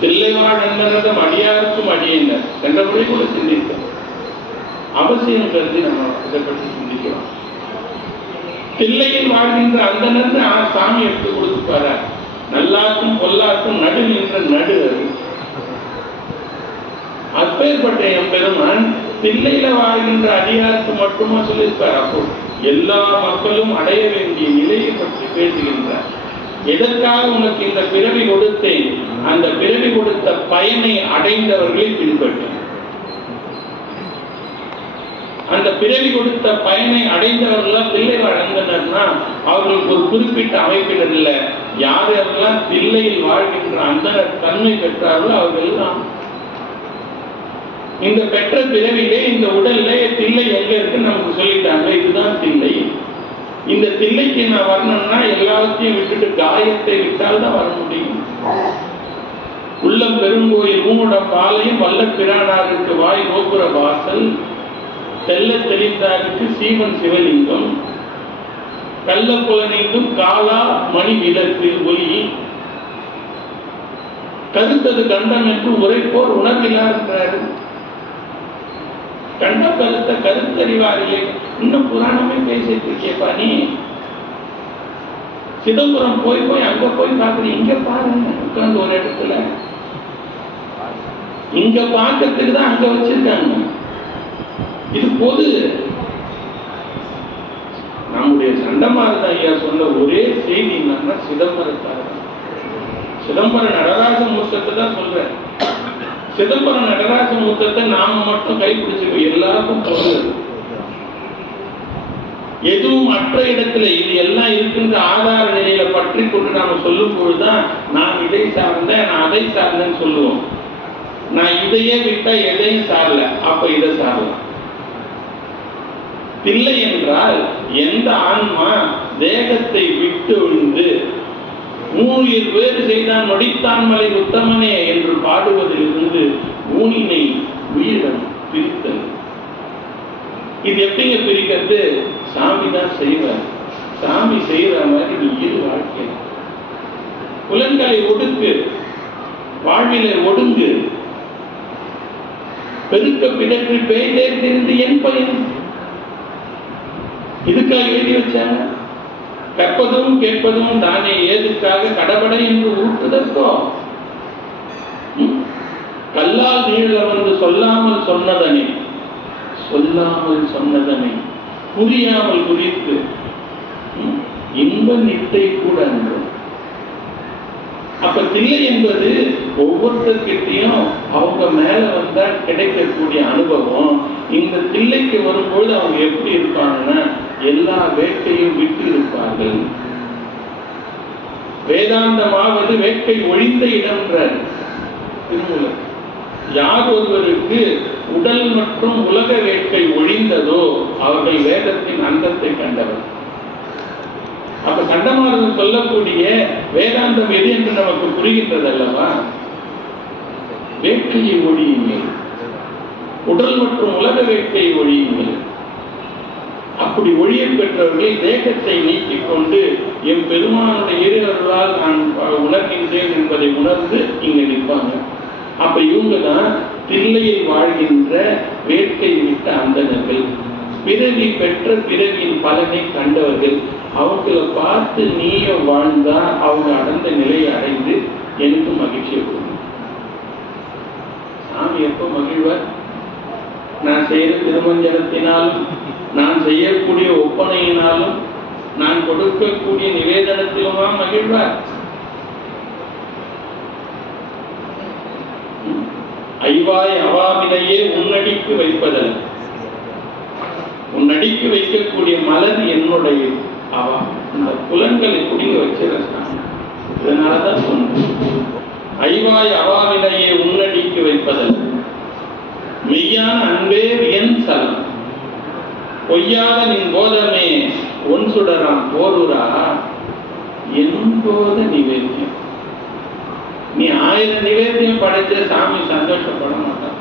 தில்லைவாழ் என்பதும் அடியாருக்கும் அடியினர் சென்ற முறை கூட சிந்திக்க அவசியம் கருதி நம்ம இதை பற்றி சிந்திக்கலாம். தில்லையில் வாழ்கின்ற அந்த சாமி எடுத்து கொடுத்துப்பாரு. நல்லாக்கும் பொல்லாக்கும் நடு நின்ற நடு. அப்பேற்பட்ட என் பெருமான் தில்லையில வாழ்கின்ற அடியாருக்கு மட்டுமா சொல்லியிருப்பார். அப்போ எல்லா மக்களும் அடைய வேண்டிய நிலையை பற்றி பேசுகின்றார். எதற்காக உனக்கு இந்த பிறவி கொடுத்தேன், அந்த பிறவி கொடுத்த பயனை அடைந்தவர்களை பின்பற்ற. அந்த பிறவி கொடுத்த பயனை அடைந்தவர்கள் தில்லை வாழ்ந்தனர்னா அவர்களுக்கு ஒரு குறிப்பிட்ட அமைப்பினர் இல்லை. யாரெல்லாம் தில்லையில் வாழ்கின்ற அந்த தன்மை பெற்றார்களோ அவர்கள் எல்லாம் இந்த பெற்ற பிறவிலே இந்த உடல்ல தில்லை எங்க இருக்கு நமக்கு சொல்லிட்டாங்க. இதுதான் தில்லை. இந்த தில்லைக்கு நான் வரணும்னா எல்லாத்தையும் விட்டுட்டு காயத்தை விட்டால் தான் வர முடியும். உள்ளம் பெருங்கோயில் ஊமுட பாளையம் வல்ல பிரானாருக்கு வாய் கோபுர வாசல் செல்ல தெளிந்தாருக்கு சீவன் சிவலிங்கம் கள்ள புலனிங்கும் காலா மணி விளக்கு ஒளி கருத்தது கண்டம் என்று உரைப்போர் உணர்வில்லார். கண்ட கருத்த கருத்தறிவாரில்லை. இன்னும் புராணமே பேசிட்டு இருக்கேப்பா நீ. சிதம்பரம் போய் அங்க போய் பாக்குறீங்க. இங்க பாருங்க உட்கார்ந்து ஒரு இடத்துல இங்க பார்க்கறதுக்கு தான் அங்க வச்சிருக்காங்க. இது பொது. நம்முடைய சண்டமாரத ஐயா சொன்ன ஒரே செய்தி என்னன்னா சிதம்பரத்தார். சிதம்பர நடராஜ மூர்த்தத்தை தான் சொல்றேன். சிதம்பரம் நடராஜ மூர்த்தத்தை நாம மட்டும் கைப்பிடிச்சுக்கோ, எல்லாருக்கும் பொருள். எதுவும் மற்ற இடத்துல இது எல்லாம் இருக்கின்ற ஆதார நிலையில பற்றி கொண்டு நாம சொல்லும் பொழுதுதான் நான் இதை சார்ந்தேன், நான் அதை சார்ந்தேன்னு சொல்லுவோம். நான் இதையே விட்டா எதையும் சாரல, அப்ப இதை சாரலாம். இல்லை என்றால் எந்த ஆன்மா தேகத்தை விட்டு விழுந்து ஊனில் வேறு செய்தான் நொடித்தான் மலை உத்தமனே என்று பாடுவதிலிருந்து ஊனினை உயிரிடம் பிரித்தல். இது எப்படிங்க பிரிக்கிறது? சாமி தான் செய்வார். சாமி செய்யற மாதிரி நீ இரு வாழ்க்கை. புலன்களை ஒடுக்கு, வாழ்விலை ஒடுங்கு. பெருக்க பிடற்றி பெய்தே திரிந்து என் பயன். இதுக்காக எழுதி வச்சாங்க. கற்பதும் கேட்பதும் தானே ஏதுக்காக கடபடை என்று ஊட்டுதற்கோ. கல்லால் நீழ வந்து சொல்லாமல் சொன்னதனை, சொல்லாமல் சொன்னதனை புரியாமல் குறித்து இன்ப நிட்டை கூட அன்றும். அப்ப தில்லை என்பது ஒவ்வொருத்தர்கிட்டையும் அவங்க மேல வந்தா கிடைக்கக்கூடிய அனுபவம். இந்த தில்லைக்கு வரும்போது அவங்க எப்படி இருப்பாங்கன்னா எல்லா வேட்கையும் விட்டு இருப்பார்கள். வேதாந்தமாவது வேட்கை ஒழிந்த இடம்ன்ற திருமூலர். யார் ஒருவருக்கு உடல் மற்றும் உலக வேட்கை ஒழிந்ததோ அவர்கள் வேதத்தின் அந்தத்தை கண்டவர். அப்ப கண்டமானது சொல்லக்கூடிய வேதாந்தம் எது என்று நமக்கு புரிகின்றது அல்லவா? வேட்கையை ஒழியுங்கள், உடல் மற்றும் உலக வேட்கையை ஒழியுங்கள். அப்படி ஒழிய பெற்றவர்கள் தேகத்தை நீக்கிக் கொண்டு என் பெருமானுடைய இறைவர்களால் நான் உணர்கின்றேன் என்பதை உணர்ந்து இங்க நிற்பாங்க. அப்ப இவங்க தான் தில்லையில் வாழ்கின்ற வேட்கை விட்ட அந்தணர்கள், பிறவி பெற்ற பிறவியின் பலனை கண்டவர்கள். அவங்கள பார்த்து நீயும் வாழ்ந்தா அவங்க அடைந்த நிலையை அடைந்து எனக்கு மகிழ்ச்சியை கொடுக்கும். சாமி எப்ப மகிழ்வார்? நான் செய்யற திருமஞ்சனத்தினாலும், நான் செய்யக்கூடிய ஒப்பனையினாலும், நான் கொடுக்கக்கூடிய நிவேதனத்திலுமா மகிழ்வார்? ஐவாய் அவாவிலேயே உன்னடிக்கு வைப்பதல்ல. உன்னடிக்கு வைக்கக்கூடிய மலர் என்னுடைய அவா. இந்த புலன்களை குடிங்க வச்சிருக்காங்க. இதனாலதான் சொன்னேன், ஐவாய் அவாவிலேயே உன்னடிக்கு வைப்பதல்ல. மெய்யான அன்பே என் சலம், பொய்யாத நின் போதமே ஒன் சுடராம் போரூரா என்போத நிவேத்தியம். நீ 1000 நிவேத்தியம் படைச்ச சாமி சந்தோஷப்பட மாட்டான்.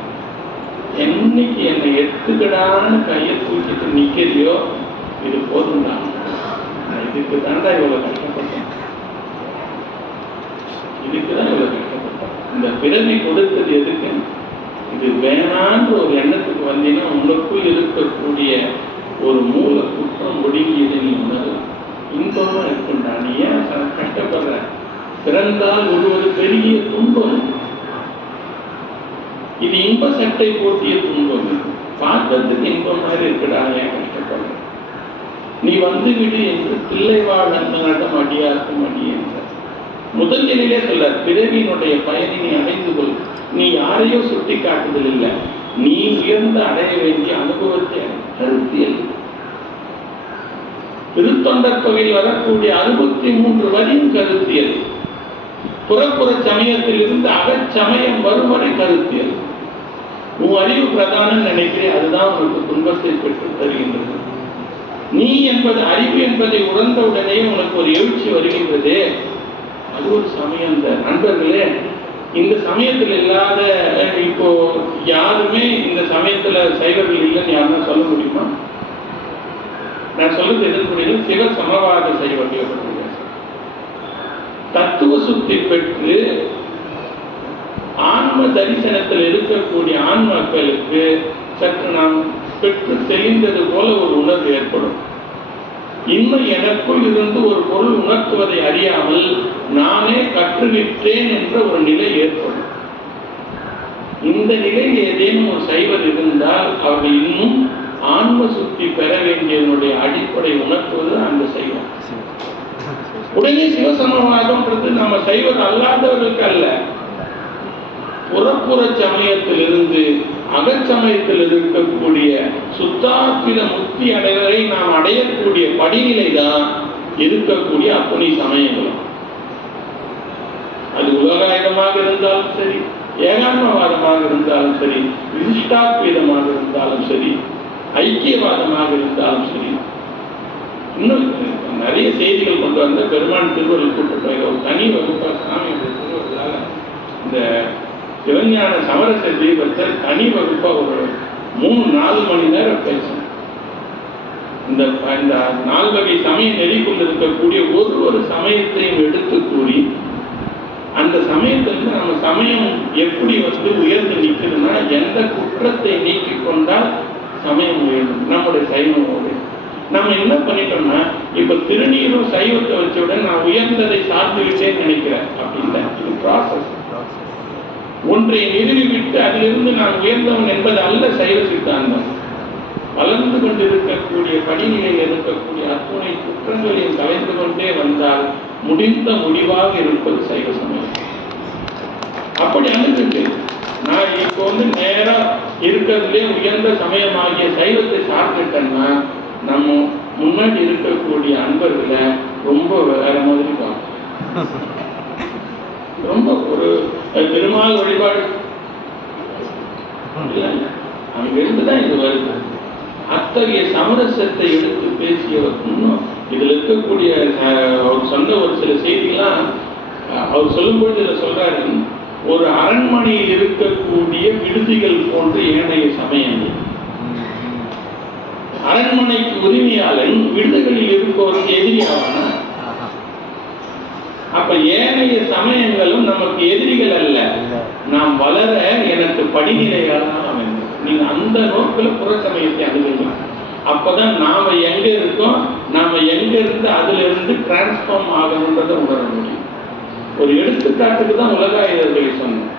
என்னைக்கு என்னை எடுத்துக்கடான்னு கையை தூக்கிட்டு நிக்கிறியோ இது போதும் தான். இதுக்கு தாண்டா இவ்வளவு கஷ்டப்பட்டேன், இதுக்குதான் இவ்வளவு கஷ்டப்பட்டேன். இந்த பிறவி கொடுத்தது எதுக்கு? இது வேணான்ற ஒரு எண்ணத்துக்கு வந்தீங்கன்னா உங்களுக்குள் இருக்கக்கூடிய ஒரு மூல குற்றம் ஒடுங்கியதை நீ உணரலாம். இன்பமா இருக்குண்டா, நீ ஏன் கஷ்டப்படுற? பிறந்தால் ஒரு பெரிய துன்பம். இது இன்ப சட்டை போட்டிய துன்பம். பார்க்கறதுக்கு இன்பம் மாதிரி இருக்குடா, ஏன் கஷ்டப்படுற? நீ வந்து விடு என்று பிள்ளை வாழ் அந்தனிடம் அடியாக்கும் அடி என்றார். முதல் நிலையிலே சொல்ல, பிறவியினுடைய பயனை நீ அடைந்து கொள். நீ யாரையோ சுட்டி காட்டுதல் இல்லை, நீ உயர்ந்து அடைய வேண்டிய அனுபவத்தை கருத்தியல். திருத்தொண்டர் தொகையில் வரக்கூடிய 63 வரியும் கருத்தியல். புறப்புற சமயத்தில் இருந்து அகச்சமயம் வரும் வரை கருத்தியல். உன் அறிவு பிரதானம் நினைக்கிறேன், அதுதான் உனக்கு துன்பத்தை பெற்று தருகின்றது. நீ என்பது அறிவு என்பதை உணர்ந்தவுடனே உனக்கு ஒரு எழுச்சி வருகின்றது. அது ஒரு சமயம். நண்பர்களே, இந்த சமயத்தில் இல்லாத இப்போ யாருமே இந்த சமயத்துல சைவர்கள் இல்லைன்னு யாருன்னா சொல்ல முடியுமா? நான் சொல்றது எதிர்ப்புடைய சிவ சமவாத சைவர்கள் தத்துவ சுத்தி பெற்று ஆன்ம தரிசனத்தில் இருக்கக்கூடிய ஆன்மாக்களுக்கு சற்று நாம் பெற்று தெரிந்தது போல ஒரு உணர்வு ஏற்படும். இன்னும் எனக்குள் இருந்து ஒரு பொருள் உணர்த்துவதை அறியாமல் நானே கற்றுவிட்டேன் என்ற ஒரு நிலை ஏற்படும். இந்த நிலையில் ஏதேனும் ஒரு சைவர் இருந்தால் அவர்கள் இன்னும் ஆன்ம சுத்தி பெற வேண்டியதனுடைய அடிப்படை உணர்த்துவது அந்த சைவம். உடனே சிவசமவாதம்ன்றது நம்ம சைவர் அல்லாதவர்களுக்கு அல்ல. புறப்புற சமயத்திலிருந்து அகச்சமயத்தில் இருக்கக்கூடிய சுத்தாத்வித முக்தி அடைவதை நாம் அடையக்கூடிய படிநிலை தான் இருக்கக்கூடிய அப்படி சமயங்களும். அது உலகாயுதமாக இருந்தாலும் சரி, ஏகாத்மவாதமாக இருந்தாலும் சரி, விசிஷ்டாத்வீதமாக இருந்தாலும் சரி, ஐக்கியவாதமாக இருந்தாலும் சரி. இன்னும் நிறைய செய்திகள் கொண்டு வந்த பெருமான் திருவள்ளுவர் கூட்டத்தில் ஒரு தனி வகுப்பா சாமி திருவள்ளால இந்த சிவஞான சமரச தீபத்தை தனி வகுப்பா ஒரு 3-4 மணி நேரம் பேசணும். இந்த 4 வகை சமய நெறிக்குள் இருக்கக்கூடிய ஒரு சமயத்தையும் எடுத்து கூறி அந்த சமயத்திலிருந்து நம்ம சமயம் எப்படி உயர்ந்து நிற்குதுன்னா, எந்த குற்றத்தை நீக்கிக் கொண்டால் சமயம் உயர்ந்து நம்முடைய சைவம். நம்ம என்ன பண்ணிட்டோம்னா இப்ப திருநீரும் சைவத்தை வச்சவுடன் நான் உயர்ந்ததை சார்ந்துவிட்டேன்னு நினைக்கிறேன் அப்படின்னா இது ப்ராசஸ். ஒன்றை நிறுவிவிட்டு அதிலிருந்து நான் உயர்ந்தவன் என்பது அல்ல சைவ சித்தாந்தம். வளர்ந்து கொண்டிருக்கக்கூடிய படிநிலையில் இருக்கக்கூடிய அத்துணை குற்றங்களையும் கலைந்து கொண்டே வந்தால் முடிந்த முடிவாக இருப்பது சைவ சமயம். அப்படி அனுப்பிட்டு நான் இப்போ நேரா இருக்கிறதுலே உயர்ந்த சமயமாகிய சைவத்தை சார்ந்துட்டேன்னா நம்ம முன்னாடி இருக்கக்கூடிய அன்பர்களை ரொம்ப வேற மாதிரி பார்ப்போம். ரொம்ப ஒரு பெருமாள் வழிபாடு இல்லை, அங்கிருந்துதான் இது வருது. அத்தகைய சமரசத்தை எடுத்து பேசியவர் இன்னும் இதுல இருக்கக்கூடிய அவர் சொன்ன ஒரு சில செய்திகள்லாம் அவர் சொல்லும்போது இதுல சொல்றாரு, ஒரு அரண்மனையில் இருக்கக்கூடிய விடுதிகள் போன்ற ஏனைய சமயங்கள். அரண்மனைக்கு உரிமையாளன் விடுதிகளில் இருப்பவருக்கு எதிரியாவான. அப்ப ஏனைய சமயங்களும் நமக்கு எதிரிகள் அல்ல, நாம் வளர எனக்கு படிநிலைகள் தான் அமைந்தது. நீங்க அந்த நோக்கில் புற சமயத்தை அணுகலாம். அப்பதான் நாம எங்க இருக்கோம், நாம எங்க இருந்து அதுல இருந்து டிரான்ஸ்பார்ம் ஆகணுன்றதை உணர முடியும். ஒரு எடுத்துக்காட்டுக்கு தான் உலகாயுதர்களை சொன்னோம்.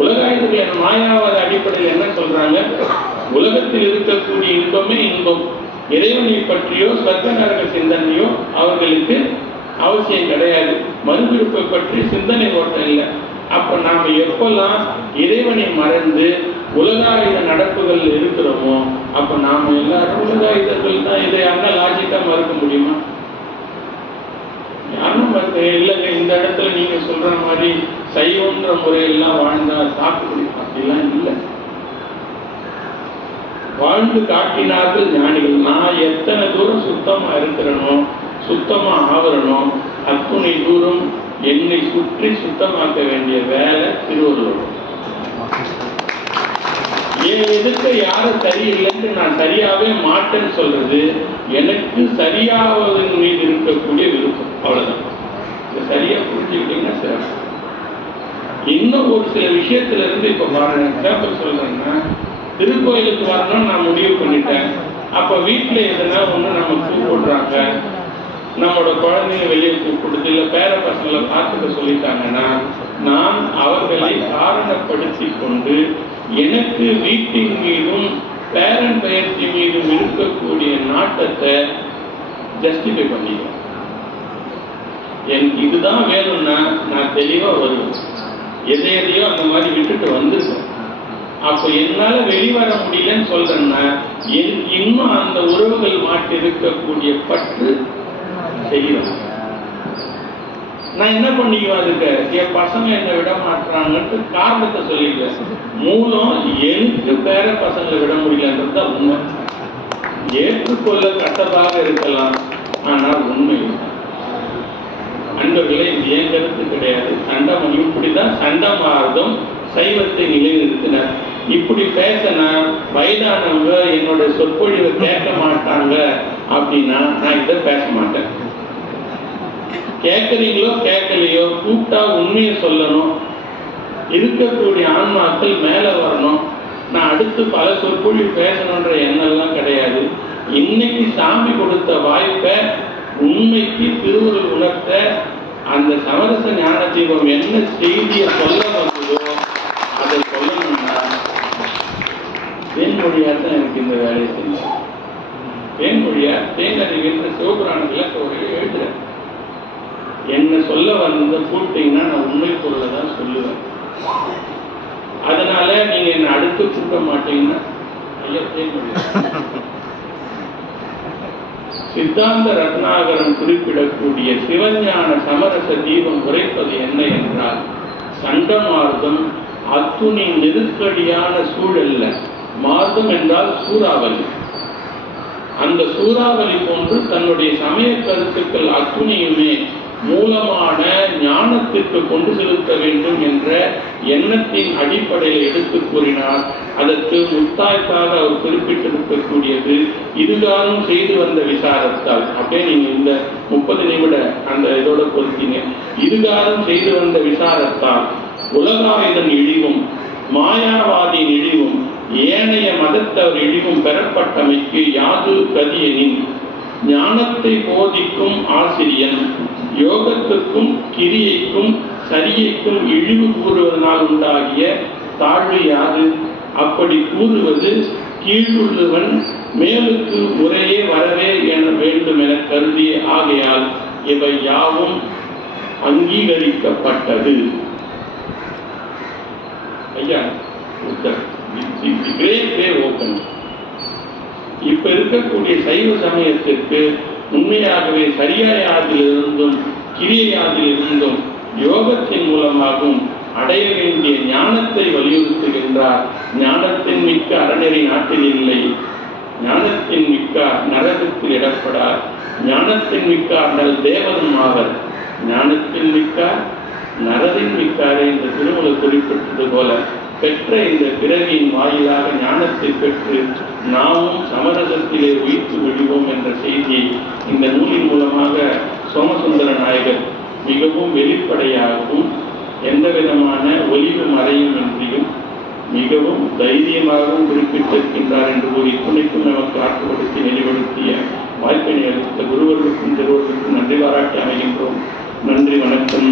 உலகாயுதர்கள் மாயாவாத அடிப்படையில் என்ன சொல்றாங்க, உலகத்தில் இருக்கக்கூடிய இன்பமே இன்பம், இறைவனை பற்றியோ சொர்க்க நரக சிந்தனையோ அவர்களுக்கு அவசியம் கிடையாது, மறுபிடிப்பை பற்றி சிந்தனை ஓட்டம் இல்லை. அப்ப நாம எப்பெல்லாம் இறைவனை மறந்து உலகாயுத நடப்புகள் இருக்கிறோமோ அப்ப நாம எல்லாரும் உலகாயுதர்கள் தான். இதை யாரும் லாஜிக்கா மறுக்க முடியுமா? யாரும் இல்லைங்க, இந்த இடத்துல நீங்க சொல்ற மாதிரி சைவன்ற முறையெல்லாம் வாழ்ந்தா சாப்பிட்டு அப்படிலாம் இல்லை. வாழ்ந்து காட்டினார்கள் ஞானிகள். நான் எத்தனை தூரம் சுத்தமா இருக்கிறனோ சுத்தமா ஆவரணும், அத்துணை தூரம் என்னை சுற்றி சுத்தமாக்க வேண்டிய வேலை திருவள்ளுவர். என் எதுக்கு யாரும் சரியில்லைன்னு நான் சரியாவே மாட்டேன்னு சொல்றது எனக்கு சரியாவதன் மீது இருக்கக்கூடிய விருப்பம். அவ்வளவுதான். சரியா புரிஞ்சுக்கிட்டீங்கன்னா சிறப்பு. இன்னும் ஒரு சில விஷயத்துல இருந்து இப்ப எக்ஸாம்பிள் சொல்றேன்னா, திருக்கோயிலுக்கு வரணும்னு நான் முடிவு பண்ணிட்டேன். அப்ப வீட்டுல எதுனா ஒண்ணு நம்ம கூப்பிடுறாங்க, நம்மளோட குழந்தைங்க வெளியே கூப்பிடுது, இல்ல பேர பசங்களை பார்த்துக்க சொல்லிட்டாங்கன்னா நான் அவர்களை காரணப்படுத்தி கொண்டு எனக்கு வீட்டின் மீதும் பேரன் பெயர்ச்சி மீதும் இருக்கக்கூடிய நாட்டத்தை ஜஸ்டிஃபை பண்ணிடுவேன். எனக்கு இதுதான் வேணும்னா நான் தெளிவா வருவேன். எதையோ அந்த மாதிரி விட்டுட்டு வந்துருக்கேன். அப்ப என்னால வெளிவர முடியலன்னு சொல்றேன்னா இன்னும் அந்த உறவுகள் மாட்டி இருக்கக்கூடிய பற்று செய்யணும். நான் என்ன பண்ணிக்குவேன், அதுக்கு என் பசங்க என்னை விட மாட்டாங்கன்ட்டு காரணத்தை சொல்லிடுவேன். மூலம் எனக்கு பேர பசங்களை விட முடியலன்றது தான் உண்மை. ஏற்றுக்கொள்ள கட்டதாக இருக்கலாம், ஆனால் உண்மை அன்பர்களே இது ஏன் கருத்து கிடையாது. சண்டமணி இப்படிதான் சண்டமார்தம் சைவத்தை நிலைநிறுத்தினார். இப்படி பேசினா வயதானவங்க என்னோட சொற்பொழிவை கேட்க மாட்டாங்க அப்படின்னா நான் இதை பேச மாட்டேன். கேட்கறீங்களோ கேட்கலையோ கூப்பிட்டா உண்மையை சொல்லணும், இருக்கக்கூடிய ஆன்மாக்கள் மேல வரணும். நான் அடுத்து பல சொற்பொழிவு பேசணுன்ற எண்ணெல்லாம் கிடையாது. இன்னைக்கு சாமி கொடுத்த வாய்ப்பை உண்மைக்கு திருவுருள் உணர்த்த அந்த சமரச ஞான தீபம் என்ன செய்தியை சொல்ல வந்ததோ அதை சொல்லணும்னா தேன்மொழியாத்தான் எனக்கு இந்த வேலையை செஞ்சேன். தேன்மொழியார் தேனறிவின்ற சிவபுராணத்தில் ஒரு எழுதுறேன். என்ன சொல்ல வந்த கூப்பிட்டீங்கன்னா நான் உண்மை பொருளை தான் சொல்லுவேன். அதனால நீங்க என்ன அடுத்து கூப்பிட மாட்டீங்கன்னா ஐயா தேன்மொழியார். சித்தாந்த ரத்னாகரன் குறிப்பிடக்கூடிய சிவஞான சமரச தீபம் உரைப்பது என்ன என்றால், சண்டமார்தம் அத்துணை நெருக்கடியான சூழல்ல. மார்தம் என்றால் சூறாவளி. அந்த சூறாவளி போன்று தன்னுடைய சமய கருத்துக்கள் அத்துணையுமே மூலமான ஞானத்திற்கு கொண்டு செலுத்த வேண்டும் என்ற எண்ணத்தின் அடிப்படையில் எடுத்து கூறினார். அதற்கு முத்தாய்ப்பாக அவர் குறிப்பிட்டிருக்கக்கூடியது இதுகாலம் செய்து வந்த விசாரத்தால். அப்படியே நீங்க இந்த 30 நிமிட அந்த இதோட பொறுத்தீங்க. இதுகாலம் செய்து வந்த விசாரத்தால் உலகாயுதன் இழிவும் மாயாவாதியின் இழிவும் ஏனைய மதத்தவர் இழிவும் பெறப்பட்டமைக்கு யாது கதியனின் ஞானத்தை போதிக்கும் ஆசிரியன் யோகத்திற்கும் கிரியைக்கும் சரியைக்கும் இழிவு கூறுவதனால் உண்டாகிய தாழ்வு யாது? அப்படி கூறுவது கீழுள்ளவன் மேலுக்கு முறையே வரவே என வேண்டும் என கருதிய ஆகையால் இவை யாவும் அங்கீகரிக்கப்பட்டது. ஐயா, இப்ப இருக்கக்கூடிய சைவ சமயத்திற்கு உண்மையாகவே சரியாயாதிலிருந்தும் கிரியையாதிலிருந்தும் யோகத்தின் மூலமாகவும் அடைய வேண்டிய ஞானத்தை வலியுறுத்துகின்றார். ஞானத்தின் மிக்க அறநெறி நாட்டில் இல்லை, ஞானத்தின் மிக்கார் நரகத்தில் இடப்படார், ஞானத்தின் மிக்கார்கள் தேவனும் ஆவர், ஞானத்தின் மிக்கார் நரதின் மிக்காரை இந்த திருமூலர் குறிப்பிட்டது போல பெற்ற இந்த பிறவியின் வாயிலாக ஞானத்தை பெற்று நாமும் சமரசத்திலே உயிர்த்து விடுவோம் என்ற செய்தியை இந்த நூலின் மூலமாக சோமசுந்தர நாயகர் மிகவும் வெளிப்படையாகவும் எந்த விதமான ஒலிவு மறையும் இன்றியும் மிகவும் தைரியமாகவும் குறிப்பிட்டிருக்கின்றார் என்று கூறி துணைக்கும் நமக்கு ஆற்றுப்படுத்தி வெளிப்படுத்திய வாய்ப்பினை அளித்த குருவர்களுக்கும் திருவர்களுக்கும் நன்றி பாராட்டி அமைகின்றோம். நன்றி, வணக்கம்.